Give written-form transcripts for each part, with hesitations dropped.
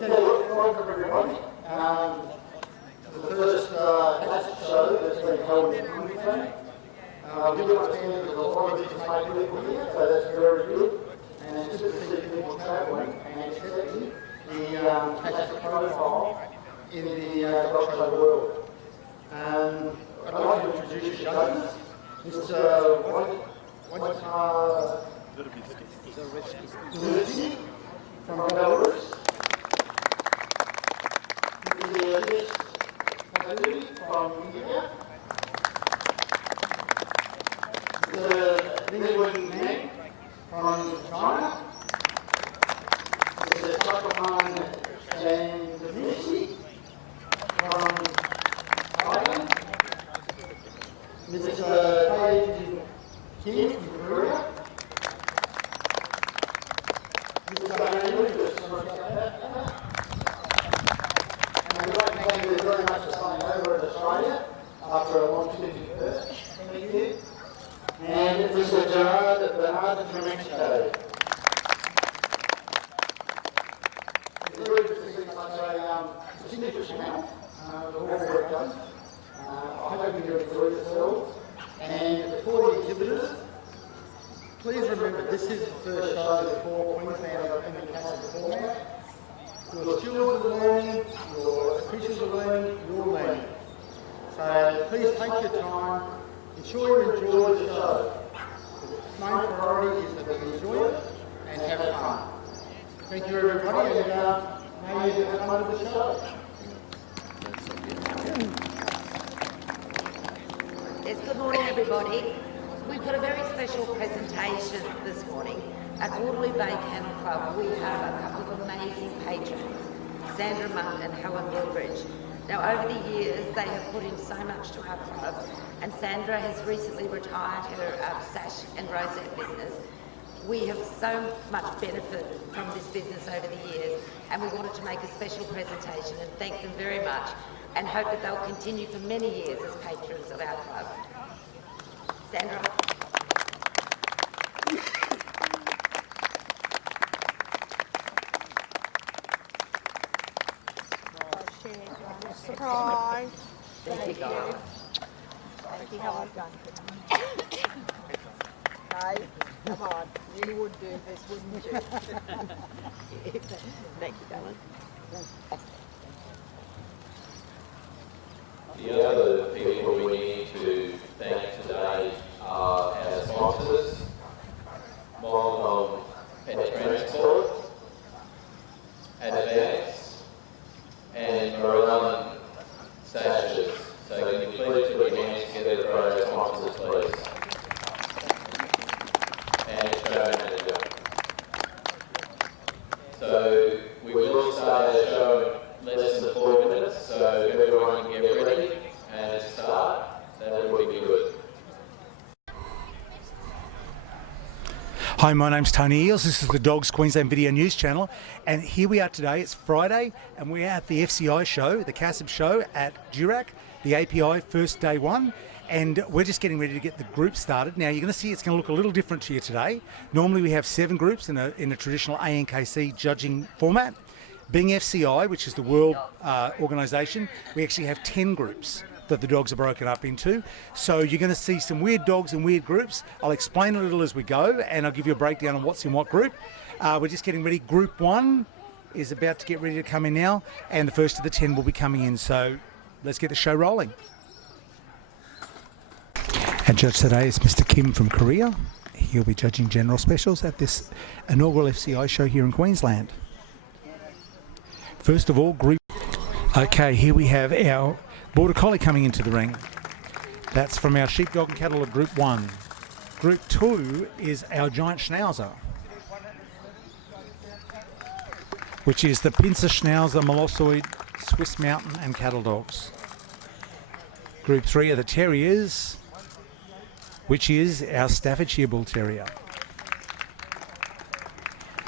Welcome everybody to the first CACIB show that's been held in Queensland. We do understand that there's a lot of business-made people here, so that's very good. And it's good to see people travelling and accepting the CACIB profile in the dog show world. I'd like to introduce your judges. Mr. Durack from Belarus. From India, the Ningwen Man from China, the Chakaman Chandamisi from Thailand, Mr. Taiji Kim from Korea, Mr. Lucas from Japan. And we'd like to thank you very much for signing over in Australia after a long stint in Perth. Thank you. And Mr. Gerard Bernard from Mexico. It's very good to see such a distinguished panel of all work done. I hope you enjoy yourselves. And for the exhibitors, please remember this is the first show for Queensland in the CACIB format. Your stewards are learning, your officials are learning, you're learning. So please take your time, ensure you enjoy the show. The main priority is that we enjoy it and have fun. Thank you everybody, and may you have fun with the show. Yes, good morning everybody. We've got a very special presentation this morning. At Waterloo Bay Kennel Club, we have a couple of amazing patrons, Sandra Munt and Helen Wilbridge. Now, over the years, they have put in so much to our club, and Sandra has recently retired her sash and rosette business. We have so much benefit from this business over the years, and we wanted to make a special presentation and thank them very much, and hope that they'll continue for many years as patrons of our club. Sandra. Surprise! Thank you. Thank you, how I've done. Okay, come on. You would do this, wouldn't you? Thank you, darling. The other people we need to thank today are our sponsors, Wollongong Pet Transport, Advance, and Marilyn Sashes. So can you please put your hands together for our sponsors, please? And show manager. So we will start our show in less than 4 minutes, so everyone can get ready and start. That would be good. Hi, my name's Tony Eales. This is the Dogs Queensland Video News Channel, and here we are today. It's Friday, and we're at the FCI show, the CACIB show at Durack, the API first day one, and we're just getting ready to get the group started. Now, you're going to see it's going to look a little different here today. Normally, we have 7 groups in a traditional ANKC judging format. Being FCI, which is the world organisation, we actually have 10 groups that the dogs are broken up into. So you're going to see some weird dogs in weird groups. I'll explain a little as we go, and I'll give you a breakdown on what's in what group. We're just getting ready. Group 1 is about to get ready to come in now, and the first of the 10 will be coming in. So let's get the show rolling. Our judge today is Mr. Kim from Korea. He'll be judging general specials at this inaugural FCI show here in Queensland. First of all, group... Okay, here we have our Border Collie coming into the ring. That's from our Sheepdog and Cattle of Group 1. Group 2 is our Giant Schnauzer, which is the Pinscher Schnauzer, Molossoid, Swiss Mountain and Cattle Dogs. Group 3 are the Terriers, which is our Staffordshire Bull Terrier.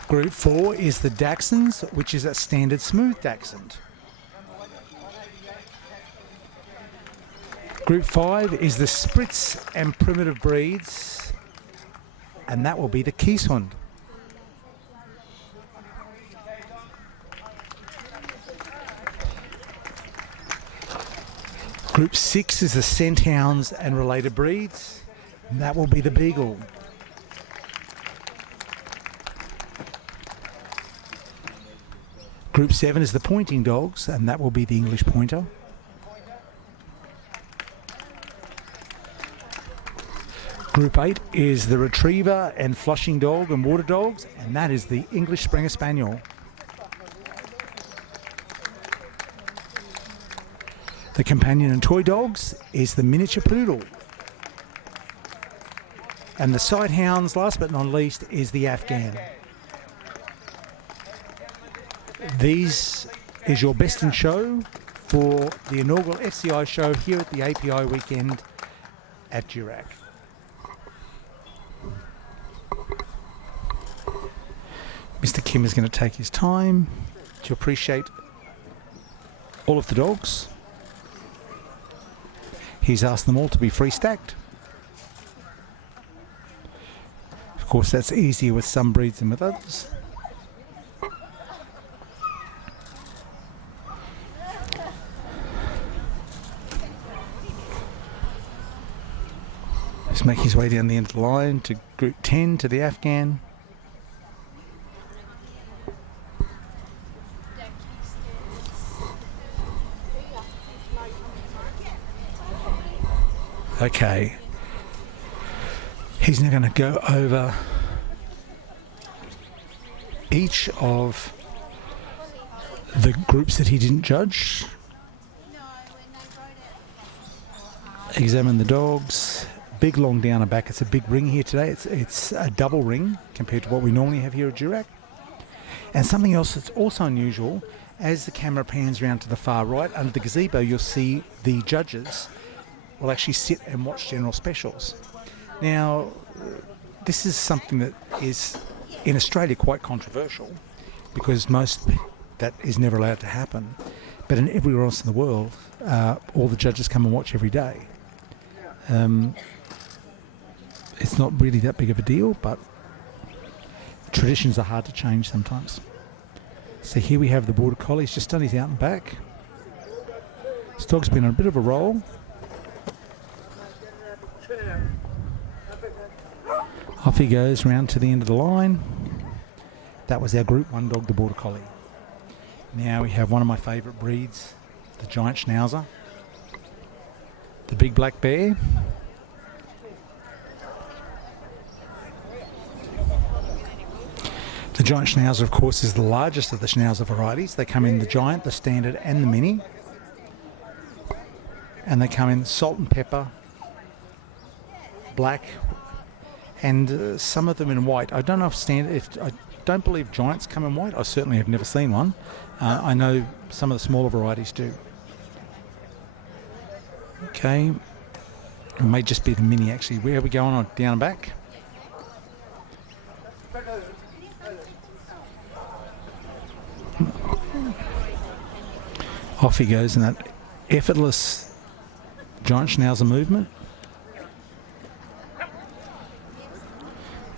Group 4 is the Dachshunds, which is a standard smooth Dachshund. Group 5 is the Spritz and primitive breeds, and that will be the Keeshund. Group 6 is the scent hounds and related breeds. And that will be the Beagle. Group 7 is the pointing dogs, and that will be the English Pointer. Group 8 is the Retriever and Flushing Dog and Water Dogs, and that is the English Springer Spaniel. The Companion and Toy Dogs is the Miniature Poodle. And the Sight Hounds, last but not least, is the Afghan. These is your best in show for the inaugural FCI show here at the API weekend at Durack. Mr. Kim is going to take his time to appreciate all of the dogs. He's asked them all to be free stacked. Of course, that's easier with some breeds than with others. He's making his way down the end of the line to Group 10 to the Afghan. Okay, he's now going to go over each of the groups that he didn't judge, examine the dogs. Big long down and back. It's a big ring here today. It's a double ring compared to what we normally have here at Durack. And something else that's also unusual, as the camera pans around to the far right, under the gazebo you'll see the judges will actually sit and watch general specials. Now, this is something that is in Australia quite controversial because that is never allowed to happen. But in everywhere else in the world, all the judges come and watch every day. It's not really that big of a deal, but traditions are hard to change sometimes. So here we have the Border Collie. He's just done his out and back. This dog's been on a bit of a roll. Off he goes round to the end of the line. That was our Group 1 dog, the Border Collie. Now we have one of my favourite breeds, the Giant Schnauzer, the Big Black Bear, the Giant Schnauzer, of course, is the largest of the Schnauzer varieties. They come in the Giant, the Standard and the Mini, and they come in salt and pepper, black, and some of them in white. I don't know I don't believe Giants come in white. I certainly have never seen one. I know some of the smaller varieties do. Okay, it may just be the Mini actually. Where are we going on? Down and back? Off he goes in that effortless Giant Schnauzer movement.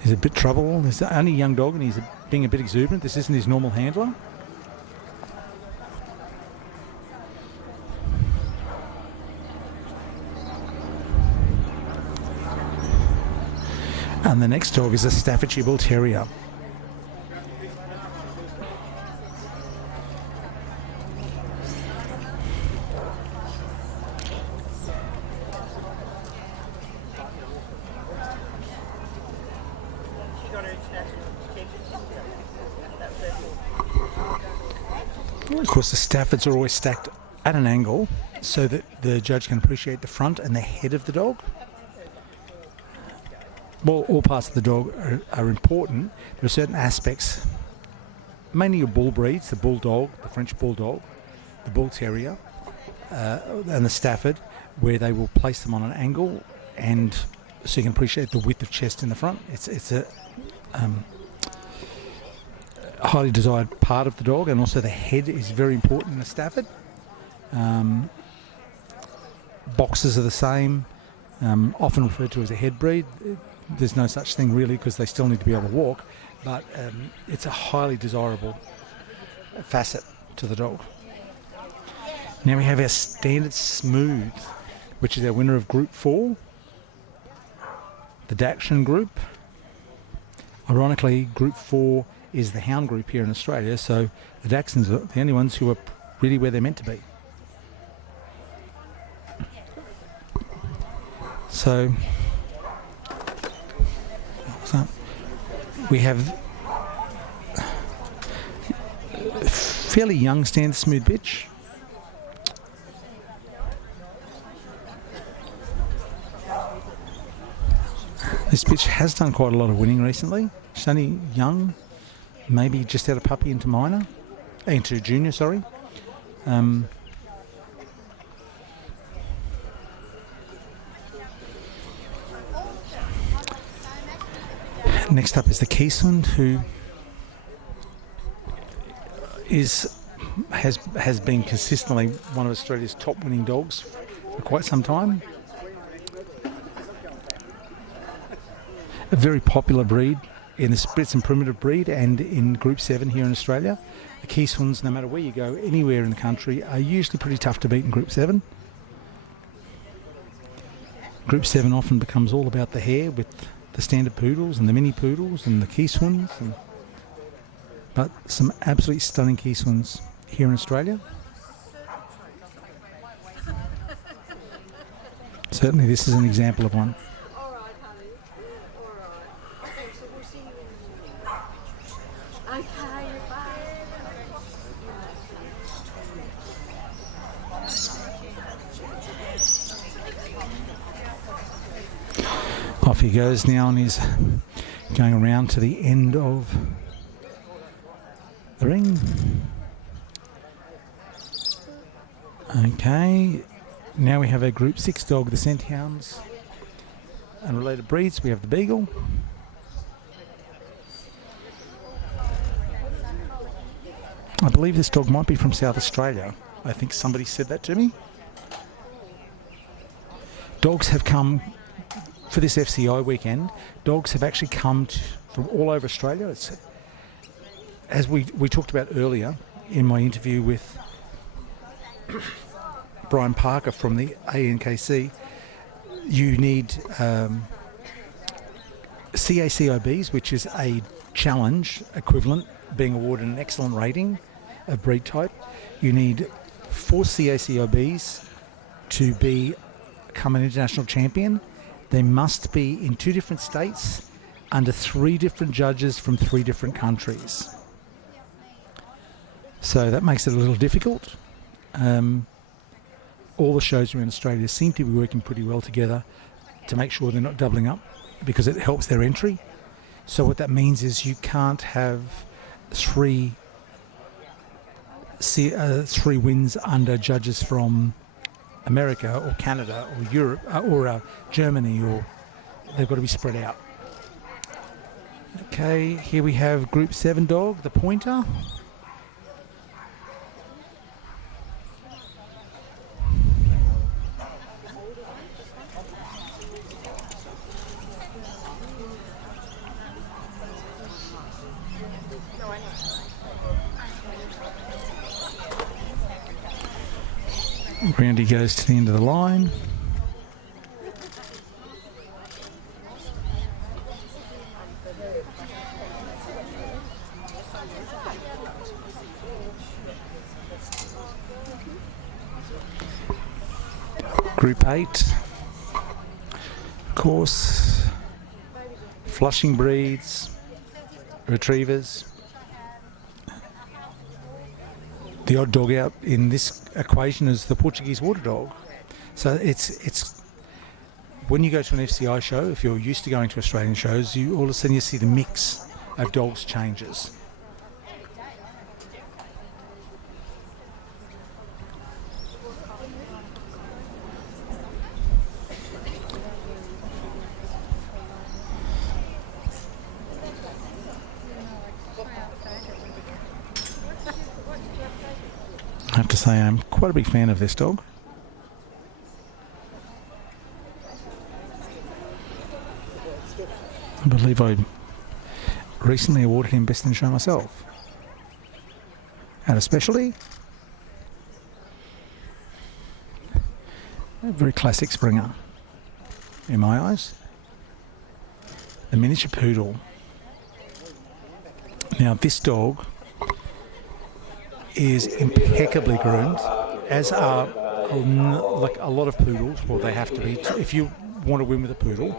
He's a bit trouble. He's only a young dog and he's being a bit exuberant. This isn't his normal handler. And the next dog is a Staffordshire Bull Terrier. Of course, the Staffords are always stacked at an angle so that the judge can appreciate the front and the head of the dog. Well, all parts of the dog are important. There are certain aspects, mainly your bull breeds, the Bulldog, the French Bulldog, the Bull Terrier, and the Stafford, where they will place them on an angle and so you can appreciate the width of chest in the front. It's a highly desired part of the dog, and also the head is very important in a Stafford. Boxers are the same, often referred to as a head breed. There's no such thing really because they still need to be able to walk, but it's a highly desirable facet to the dog. Now we have our standard smooth, which is our winner of Group 4, the Dachshund group. Ironically, Group 4 is the hound group here in Australia, so the Dachshunds are the only ones who are really where they're meant to be. So, we have a fairly young standard smooth bitch. This bitch has done quite a lot of winning recently. She's only young, maybe just out of puppy into minor, into junior, sorry. Next up is the Queensland, who has been consistently one of Australia's top winning dogs for quite some time. A very popular breed in the Spitz and primitive breed and in Group 7 here in Australia. The Queenslands, no matter where you go, anywhere in the country, are usually pretty tough to beat in Group 7. Group 7 often becomes all about the hair with the standard poodles and the mini poodles and the Queenslands. But some absolutely stunning Queenslands here in Australia. Certainly this is an example of one. Off he goes now, and he's going around to the end of the ring. Okay, now we have a Group 6 dog, the Scent Hounds. And related breeds, we have the Beagle. I believe this dog might be from South Australia. I think somebody said that to me. Dogs have come for this FCI weekend. Dogs have actually come from all over Australia. It's, as we talked about earlier in my interview with Brian Parker from the ANKC, you need CACIBs, which is a challenge equivalent, being awarded an excellent rating of breed type. You need 4 CACIBs to become an international champion. They must be in 2 different states under 3 different judges from 3 different countries. So that makes it a little difficult. All the shows around Australia seem to be working pretty well together to make sure they're not doubling up, because it helps their entry. So what that means is you can't have 3 wins under judges from America or Canada or Europe or Germany, or they've got to be spread out. Okay, here we have Group 7 dog, the Pointer. Round he goes to the end of the line. Group 8, of course, flushing breeds, retrievers. The odd dog out in this equation is the Portuguese water dog. So it's when you go to an FCI show, if you're used to going to Australian shows, you all of a sudden you see the mix of dogs changes. I have to say I'm quite a big fan of this dog. I believe I recently awarded him Best in Show myself. Out of specialty. A very classic Springer, in my eyes. The miniature poodle. Now this dog is impeccably groomed, as are like a lot of poodles. Well, they have to be. If you want to win with a poodle,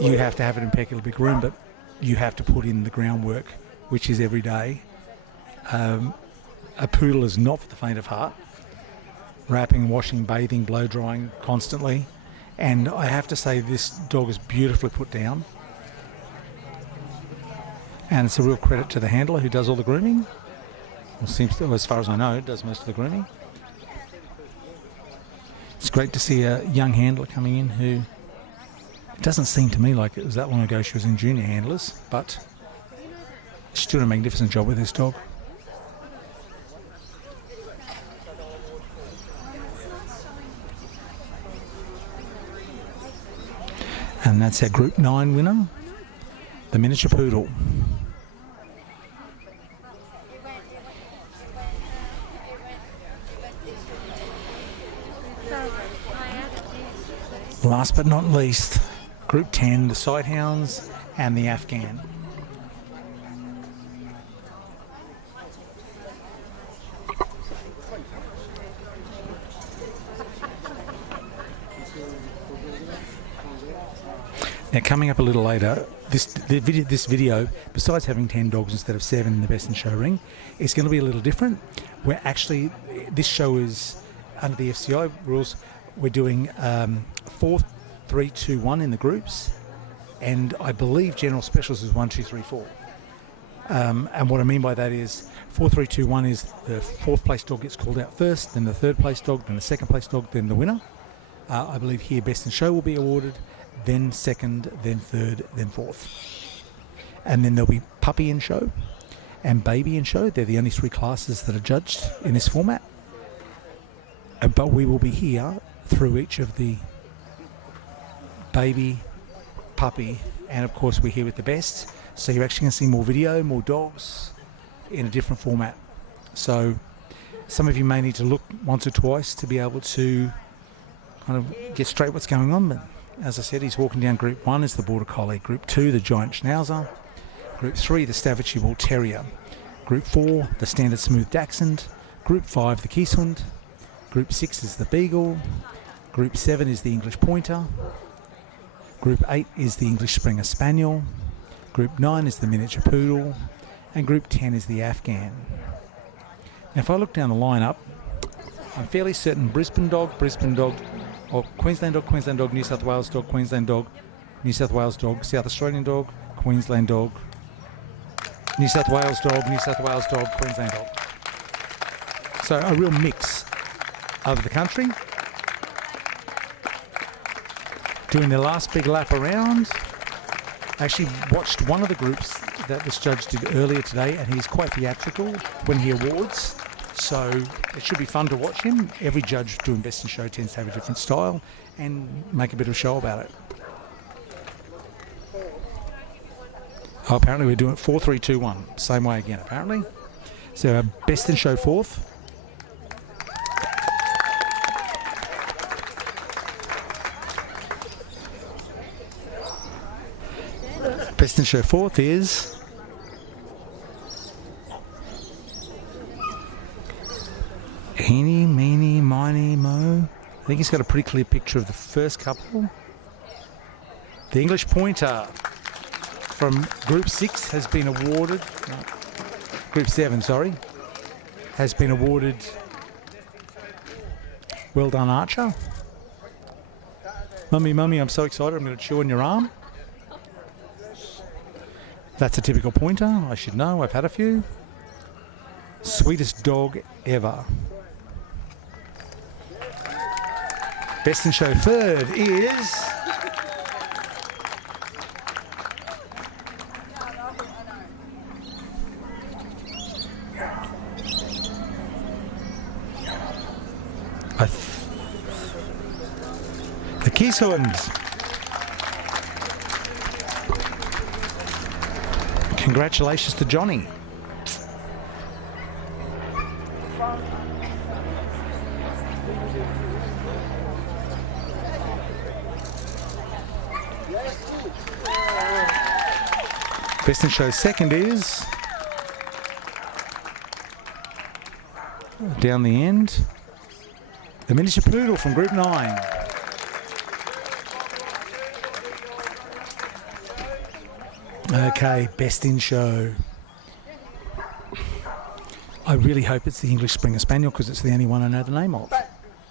you have to have it impeccably groomed, but you have to put in the groundwork, which is every day. A poodle is not for the faint of heart. Wrapping, washing, bathing, blow drying constantly. And I have to say, this dog is beautifully put down. And it's a real credit to the handler who does all the grooming. Well, seems to, as far as I know, does most of the grooming. It's great to see a young handler coming in who, it doesn't seem to me like it was that long ago she was in junior handlers, but she's doing a magnificent job with this dog. And that's our Group 9 winner, the miniature poodle. Last but not least, Group 10, the Sighthounds and the Afghan. Now, coming up a little later, this video, besides having 10 dogs instead of 7 in the Best in Show ring, is going to be a little different. We're actually, this show is under the FCI rules. We're doing 4, 3, 2, 1 in the groups, and I believe general specials is 1, 2, 3, 4. And what I mean by that is 4, 3, 2, 1 is the 4th place dog gets called out first, then the 3rd place dog, then the 2nd place dog, then the winner. I believe here Best in Show will be awarded, then 2nd, then 3rd, then 4th. And then there'll be Puppy in Show and Baby in Show. They're the only 3 classes that are judged in this format. But we will be here through each of the Baby, Puppy, and of course we're here with the Best. So you're actually going to see more video, more dogs in a different format. So some of you may need to look once or twice to be able to kind of get straight what's going on. But as I said, he's walking down Group 1 is the Border Collie, Group 2 the Giant Schnauzer, Group 3 the Staffordshire Bull Terrier, Group 4 the Standard Smooth Dachshund, Group 5 the Keeshund, Group 6 is the Beagle, Group 7 is the English Pointer, Group 8 is the English Springer Spaniel, Group 9 is the Miniature Poodle, and Group 10 is the Afghan. Now if I look down the lineup, I'm fairly certain Brisbane Dog, or Queensland Dog, New South Wales Dog, Queensland Dog, New South Wales Dog, South Australian Dog, Queensland Dog, New South Wales Dog, Queensland Dog. So a real mix of the country. Doing their last big lap around. I actually watched one of the groups that this judge did earlier today, and he's quite theatrical when he awards. So it should be fun to watch him. Every judge doing Best in Show tends to have a different style and make a bit of a show about it. Oh, apparently we're doing it 4, 3, 2, 1. Same way again, apparently. So our Best in Show 4th. Best in Show 4th is Eeny, Meeny, Miny, Mo. I think he's got a pretty clear picture of the first couple. The English Pointer from Group 6 has been awarded, Group 7, sorry, has been awarded Well Done Archer. Mummy, I'm so excited, I'm going to chew on your arm. That's a typical pointer, I should know, I've had a few. Sweetest dog ever. Best in Show 3rd is the Keeshund. Congratulations to Johnny. Best in Show second is down the end, the Miniature Poodle from Group 9. Okay, Best in Show. I really hope it's the English Springer Spaniel because it's the only one I know the name of.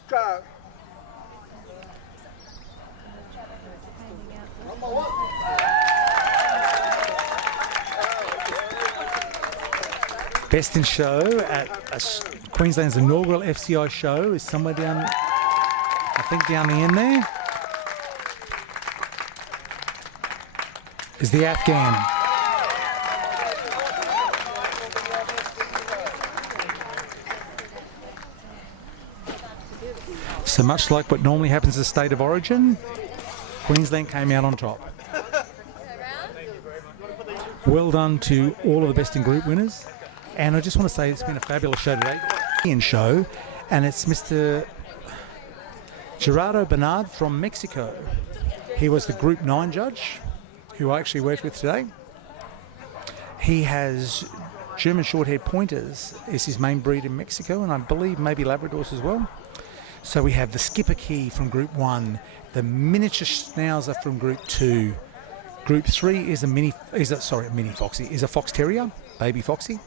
Go. Best in Show at Queensland's inaugural FCI show is somewhere down, I think down the end there, is the Afghan. So much like what normally happens in the state of origin, Queensland came out on top. Well done to all of the Best in Group winners. And I just want to say it's been a fabulous show today. Show, and it's Mr. Gerardo Bernard from Mexico. He was the Group 9 judge, who I actually worked with today. He has German short-haired pointers is his main breed in Mexico, and I believe maybe Labradors as well. So we have the Skipper Key from Group 1, the Miniature Schnauzer from Group 2. Group 3 is a Fox Terrier, baby Foxy.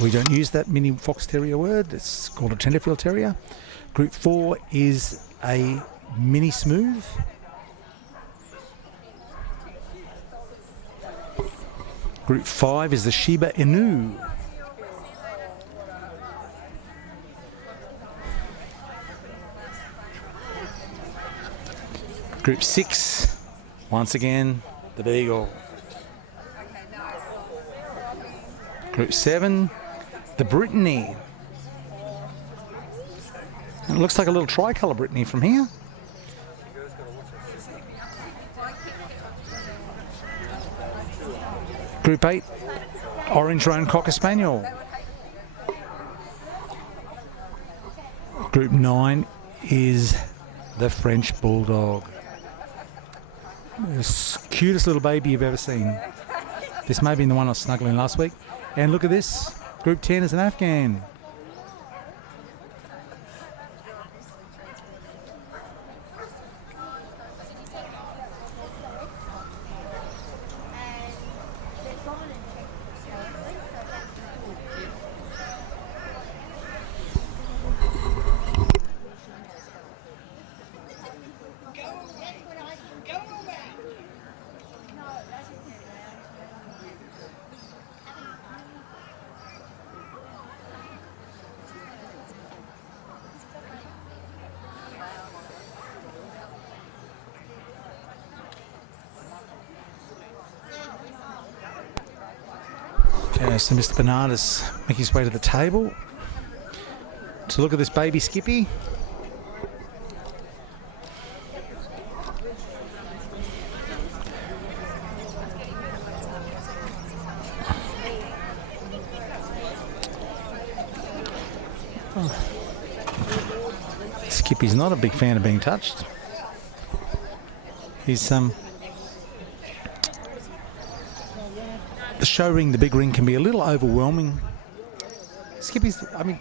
We don't use that mini Fox Terrier word, it's called a Tenderfield Terrier. Group 4 is a Mini Smooth. Group 5 is the Shiba Inu. Group 6, once again, the Beagle. Group 7, the Brittany. It looks like a little tricolour Brittany from here. Group 8, Orange Roan Cocker Spaniel. Group 9 is the French Bulldog. The cutest little baby you've ever seen. This may have been the one I was snuggling last week. And look at this, Group 10 is an Afghan. Okay, so Mr. Bernard is making his way to the table to look at this baby Skippy. Skippy's not a big fan of being touched. He's the show ring, the big ring, can be a little overwhelming. Skippy's, I mean,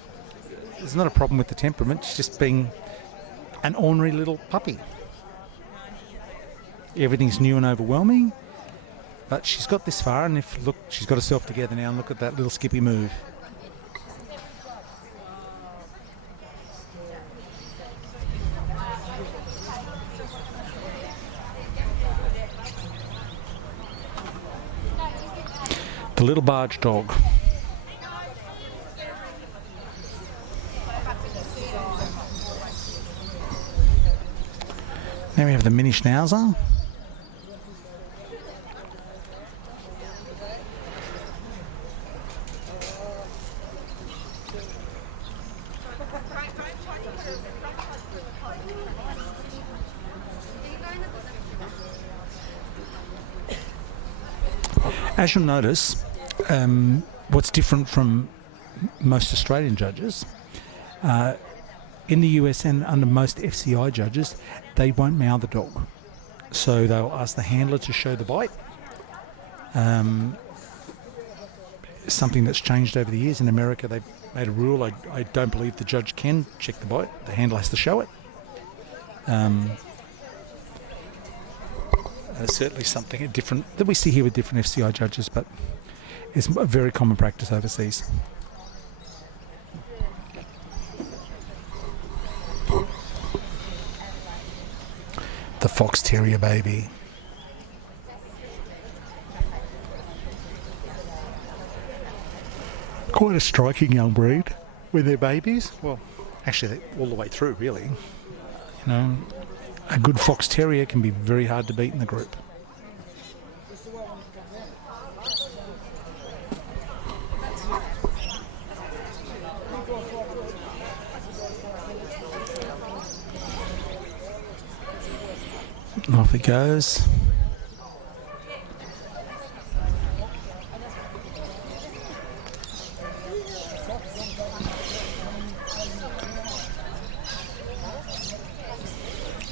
there's not a problem with the temperament, it's just being an ornery little puppy. Everything's new and overwhelming, but she's got this far, and if look, she's got herself together now, and look at that little Skippy move. The little barge dog. Now we have the mini Schnauzer. As you'll notice, what's different from most Australian judges, in the US and under most FCI judges, they won't mow the dog. So they'll ask the handler to show the bite. Something that's changed over the years. In America, they've made a rule. I don't believe the judge can check the bite. The handler has to show it. It's certainly something different that we see here with different FCI judges, but it's a very common practice overseas. The Fox Terrier baby. Quite a striking young breed with their babies. Well, actually, all the way through, really. You know, a good Fox Terrier can be very hard to beat in the group. Off it goes.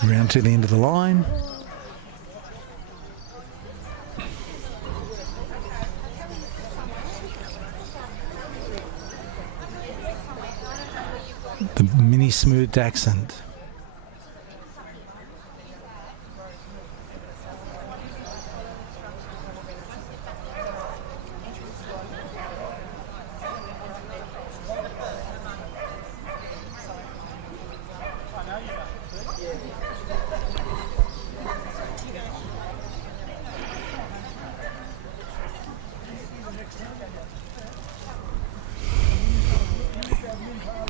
Around to the end of the line. The mini smooth accent.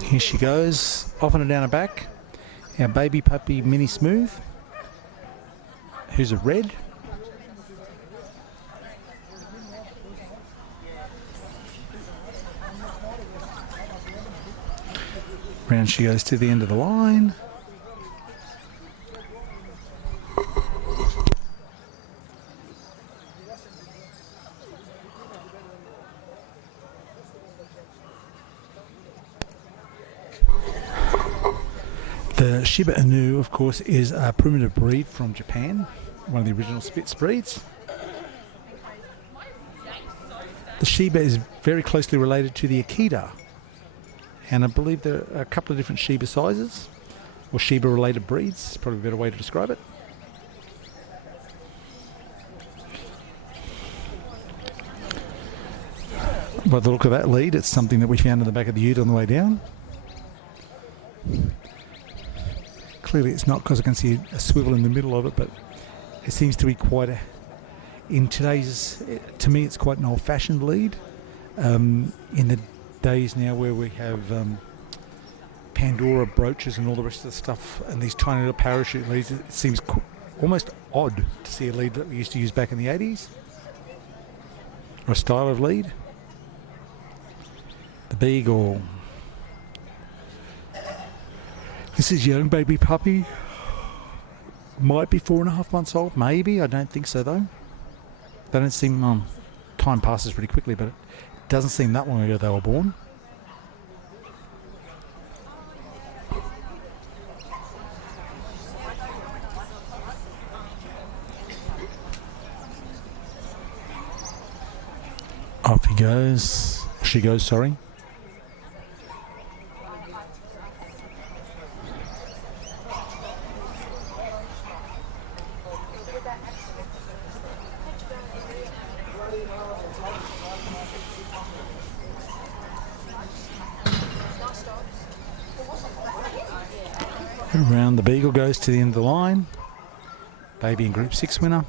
Here she goes, off and down her back. Our baby puppy Mini Smooth, who's a red. Round she goes to the end of the line. The Shiba Inu, of course, is a primitive breed from Japan, one of the original Spitz breeds. The Shiba is very closely related to the Akita, and I believe there are a couple of different Shiba sizes, or Shiba-related breeds, is probably a better way to describe it. By the look of that lead, it's something that we found in the back of the ute on the way down. Clearly it's not, because I can see a swivel in the middle of it, but it seems to be quite a, in today's, to me it's quite an old-fashioned lead. In the days now where we have Pandora brooches and all the rest of the stuff and these tiny little parachute leads, it seems almost odd to see a lead that we used to use back in the 80s, or a style of lead. The Beagle. This is young baby puppy. Might be 4.5 months old, maybe. I don't think so though. They don't seem, time passes pretty quickly, but it doesn't seem that long ago they were born. Off he goes. She goes, sorry. Around the Beagle goes to the end of the line. Baby in Group 6 winner.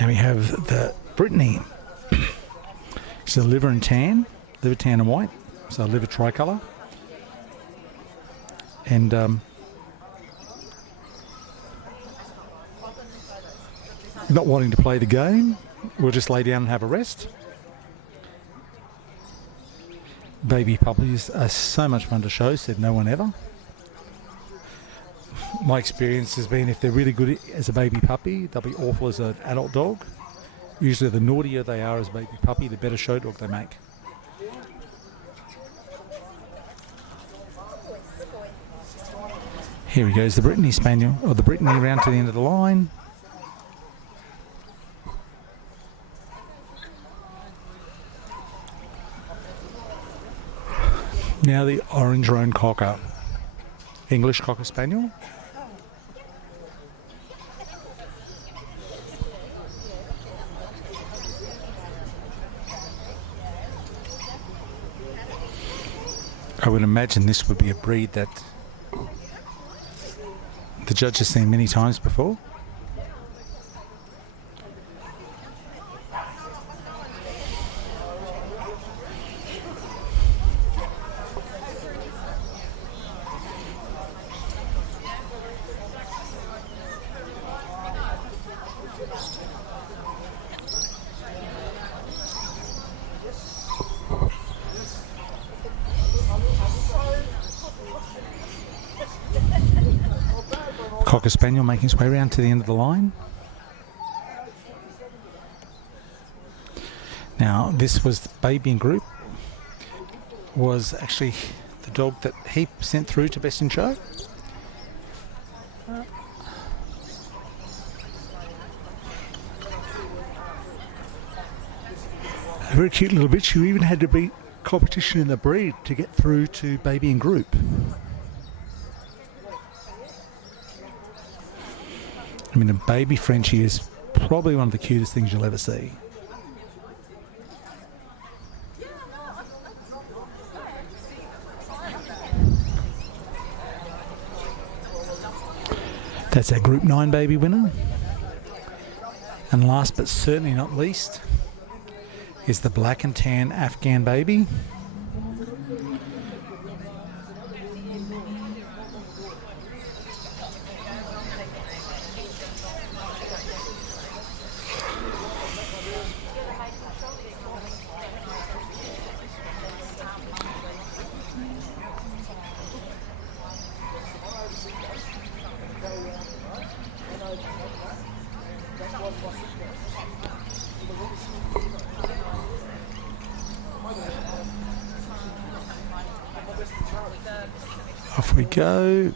Now we have the Brittany. It's a liver and tan, liver tan and white, so liver tricolour. And not wanting to play the game, we'll just lay down and have a rest. Baby puppies are so much fun to show, said no one ever. My experience has been if they're really good as a baby puppy, they'll be awful as an adult dog. Usually the naughtier they are as a baby puppy, the better show dog they make. Here he goes, the Brittany Spaniel, or the Brittany round to the end of the line. Now the Orange Roan Cocker, English Cocker Spaniel. I would imagine this would be a breed that the judge has seen many times before. Cocker Spaniel making his way around to the end of the line. Now this was the baby in group, was actually the dog that he sent through to Best in Show. A very cute little bitch who even had to beat competition in the breed to get through to baby in group. I mean, a baby Frenchie is probably one of the cutest things you'll ever see. That's our Group 9 baby winner. And last but certainly not least is the Black and Tan Afghan baby. Off we go.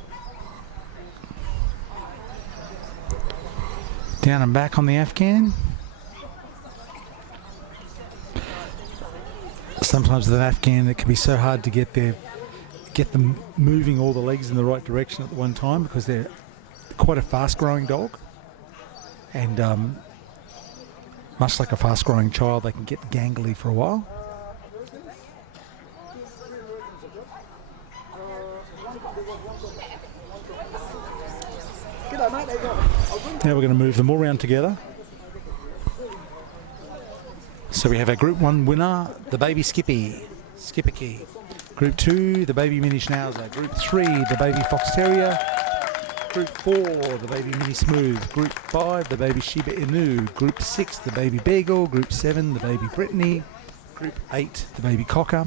Down and back on the Afghan. Sometimes with an Afghan it can be so hard to get them moving all the legs in the right direction at the one time because they're quite a fast growing dog, and much like a fast growing child they can get gangly for a while. Now we're going to move them all around together. So we have our Group 1 winner, the baby Skippy, Skipperkey. Group 2, the baby Mini Schnauzer. Group 3, the baby Fox Terrier. Group 4, the baby Mini Smooth. Group 5, the baby Shiba Inu. Group 6, the baby Beagle. Group 7, the baby Brittany. Group 8, the baby Cocker.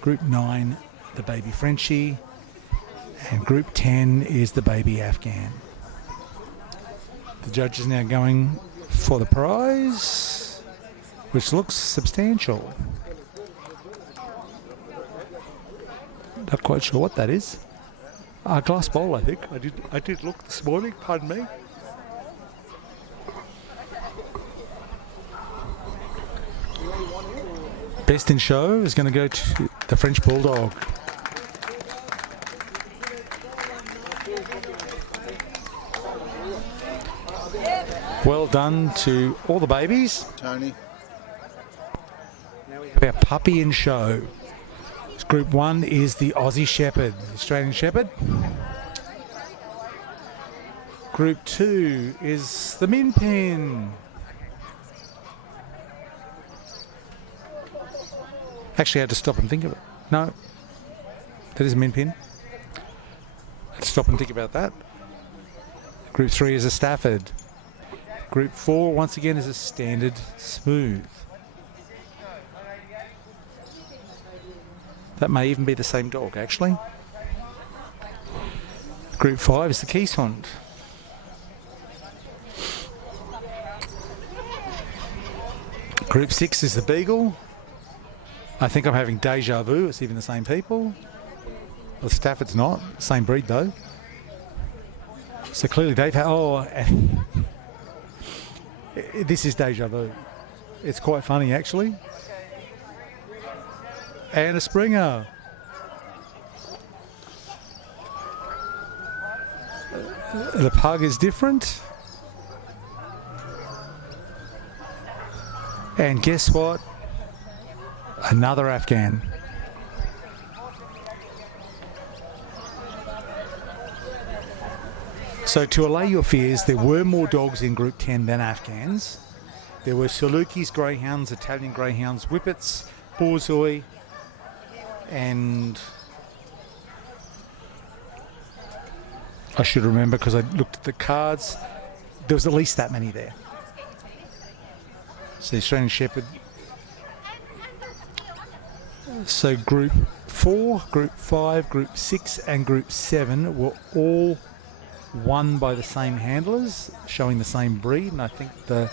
Group 9, the baby Frenchie. And Group 10 is the baby Afghan. The judge is now going for the prize, which looks substantial. Not quite sure what that is. A glass bowl, I think. I did look this morning, pardon me. Best in Show is going to go to the French Bulldog. Well done to all the babies. Tony. Now we have our puppy in show. Group 1 is the Aussie Shepherd, Australian Shepherd. Group 2 is the Min Pin. Actually, I had to stop and think of it. No, that is a Min Pin. I had to stop and think about that. Group 3 is a Stafford. Group 4, once again, is a Standard Smooth. That may even be the same dog, actually. Group 5 is the Keeshond. Group 6 is the Beagle. I think I'm having deja vu. It's even the same people. Well, Stafford's not. Same breed, though. So clearly they've had, this is deja vu. It's quite funny actually. And a Springer. The pug is different. And guess what? Another Afghan. So to allay your fears, there were more dogs in Group 10 than Afghans. There were Salukis, Greyhounds, Italian Greyhounds, Whippets, Borzoi, and I should remember because I looked at the cards. There was at least that many there. So the Australian Shepherd. So Group 4, Group 5, Group 6 and Group 7 were all won by the same handlers, showing the same breed, and I think the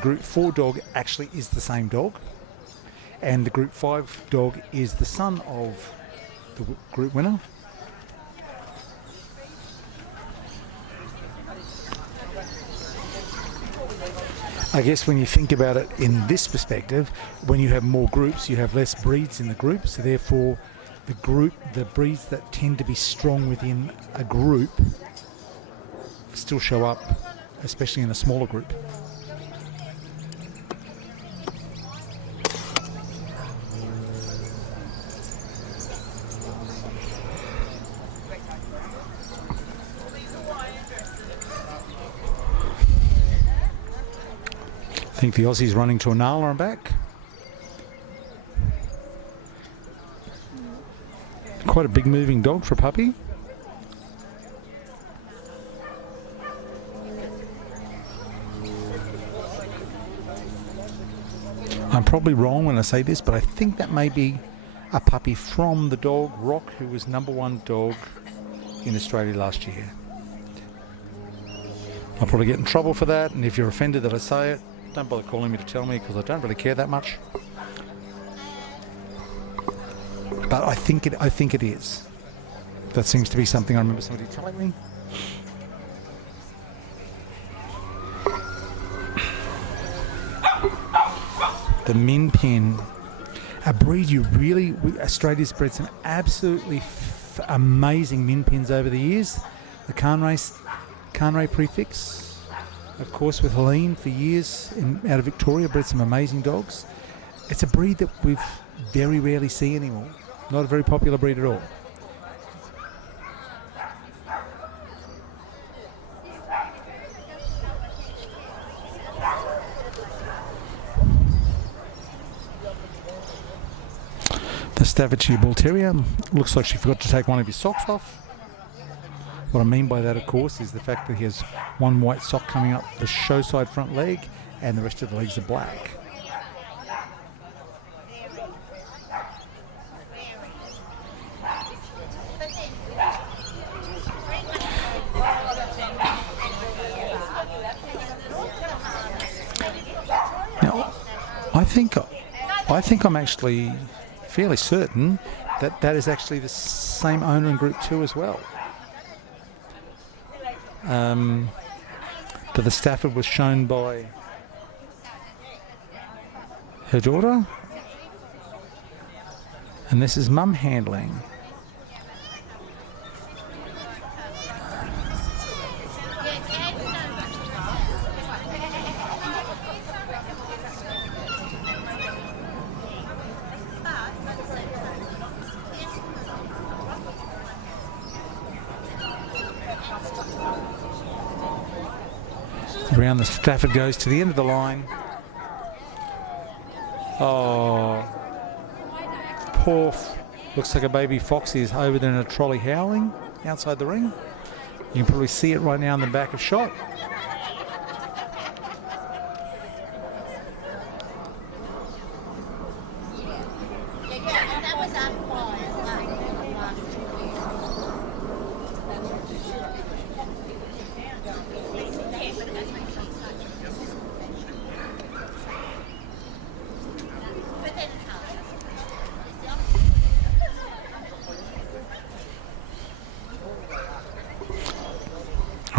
Group 4 dog actually is the same dog, and the Group 5 dog is the son of the group winner. I guess when you think about it in this perspective, when you have more groups, you have less breeds in the group, so therefore the breeds that tend to be strong within a group still show up, especially in a smaller group. I think the Aussie's running to a Nala and back. Quite a big moving dog for a puppy. I'm probably wrong when I say this, but I think that may be a puppy from the dog Rock, who was #1 dog in Australia last year. I'll probably get in trouble for that, and if you're offended that I say it, don't bother calling me to tell me, because I don't really care that much. But I think it is. That seems to be something I remember somebody telling me. The Min Pin, a breed Australia's bred some absolutely amazing Min Pins over the years. The Carnray prefix, of course, with Helene for years out of Victoria, bred some amazing dogs. It's a breed that we've very rarely see anymore. Not a very popular breed at all. The Staffordshire Bull Terrier looks like she forgot to take one of his socks off. What I mean by that, of course, is the fact that he has one white sock coming up the show side front leg and the rest of the legs are black. Now, I think I'm actually fairly certain that that is actually the same owner in Group 2 as well. That the Stafford was shown by her daughter, and this is mum handling. Around the Stafford goes to the end of the line. Oh, poor, looks like a baby fox is over there in a trolley howling outside the ring. You can probably see it right now in the back of shot.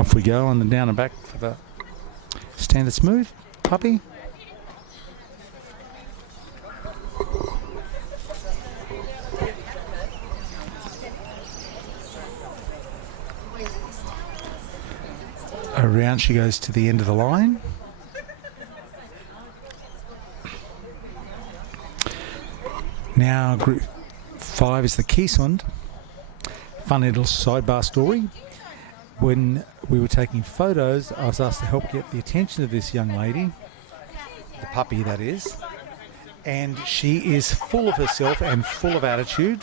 Off we go on the down and back for the standard smooth puppy. Around she goes to the end of the line. Now group 5 is the Queensland. Funny little sidebar story. When we were taking photos, I was asked to help get the attention of this young lady, the puppy that is, and she is full of herself and full of attitude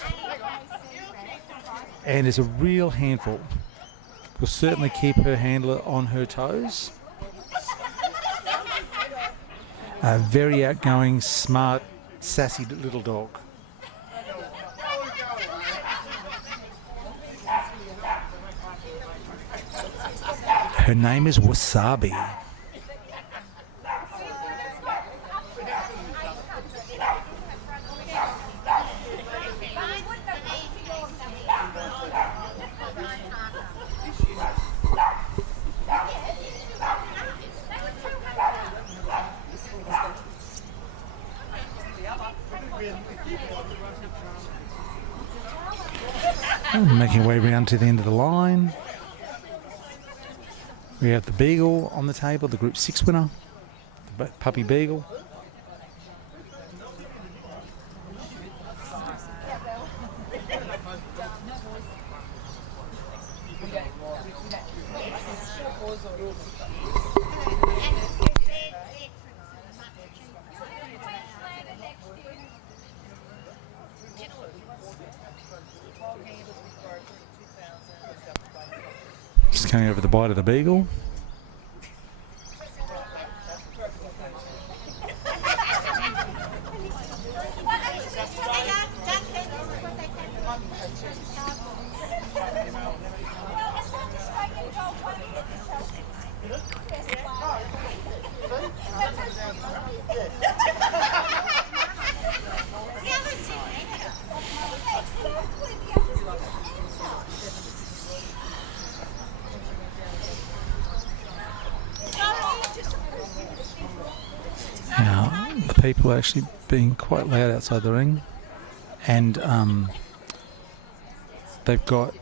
and is a real handful. Will certainly keep her handler on her toes. A very outgoing, smart, sassy little dog. Her name is Wasabi. Making her way round to the end of the line. We have the Beagle on the table, the Group 6 winner, the puppy Beagle. Just coming over the bite of the Beagle. Now, the people are actually being quite loud outside the ring, and they've got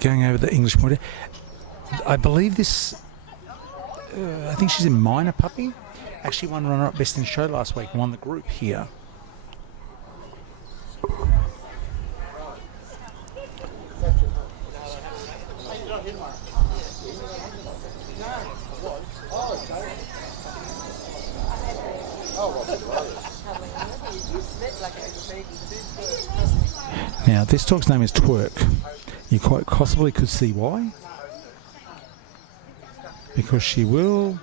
going over the English pointer. I believe this, I think she's a minor puppy. Actually won runner-up best in show last week, won the group here. Now, this dog's name is Twerk. You quite possibly could see why. Because she will,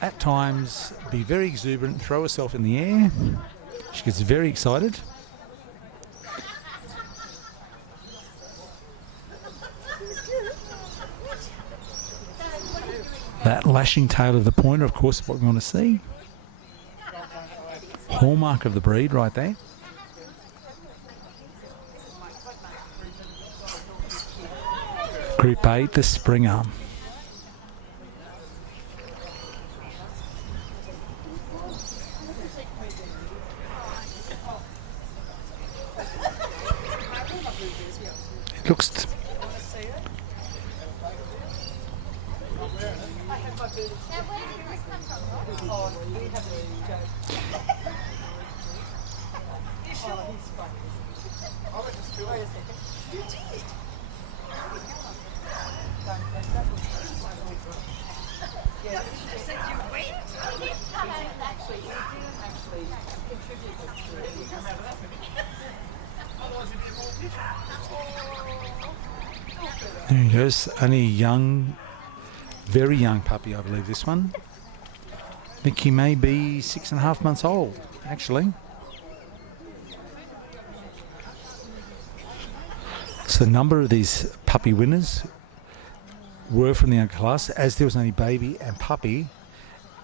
at times, be very exuberant, throw herself in the air. She gets very excited. That lashing tail of the pointer, of course, is what we want to see. Hallmark of the breed right there. Group 8, the Springer. It looks... There he goes, only a young, very young puppy, I believe this one. I think he may be 6.5 months old, actually. So a number of these puppy winners were from the young class. As there was only baby and puppy,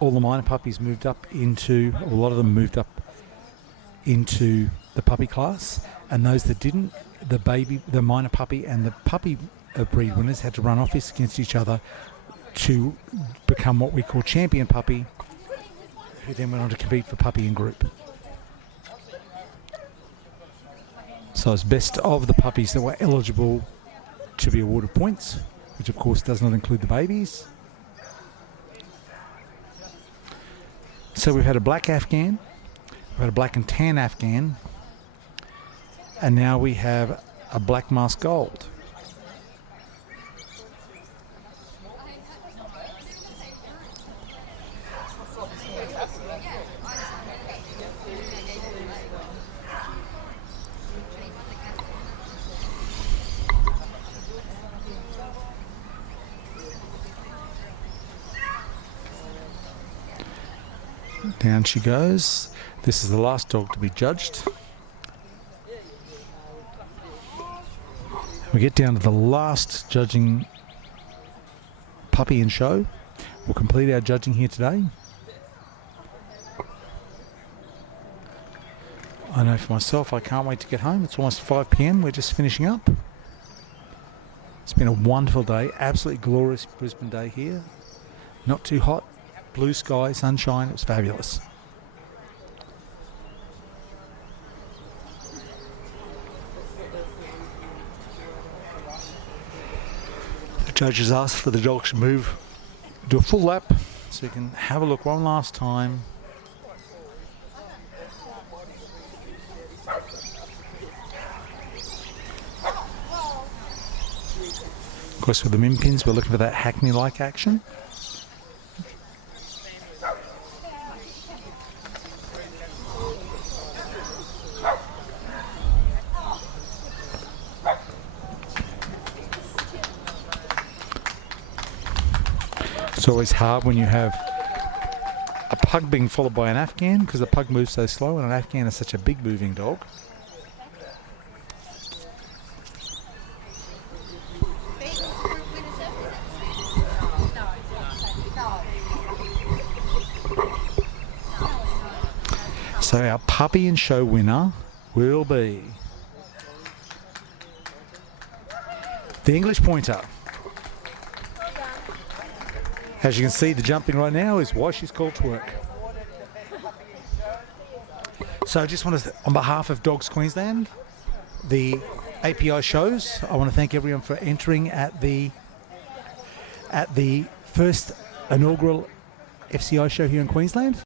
all the minor puppies moved up into, a lot of them moved up into the puppy class, and those that didn't, the minor puppy and the puppy breed winners had to run office against each other to become what we call champion puppy, who then went on to compete for puppy in group. So it's best of the puppies that were eligible to be awarded points, which of course does not include the babies. So we've had a black Afghan, we've had a black and tan Afghan, and now we have a black mask gold. Down she goes. This is the last dog to be judged. We get down to the last judging puppy and show. We'll complete our judging here today. I know for myself, I can't wait to get home. It's almost 5 p.m. We're just finishing up. It's been a wonderful day. Absolutely glorious Brisbane day here. Not too hot. Blue sky, sunshine. It was fabulous. The judges asked for the dogs to move, do a full lap, so you can have a look one last time. Of course, with the min pins, we're looking for that Hackney-like action. It's always hard when you have a pug being followed by an Afghan, because the pug moves so slow and an Afghan is such a big moving dog. So our puppy and show winner will be the English Pointer. As you can see, the jumping right now is why she's called Twerk. So I just want to, on behalf of Dogs Queensland, the API shows, I want to thank everyone for entering at the first inaugural FCI show here in Queensland.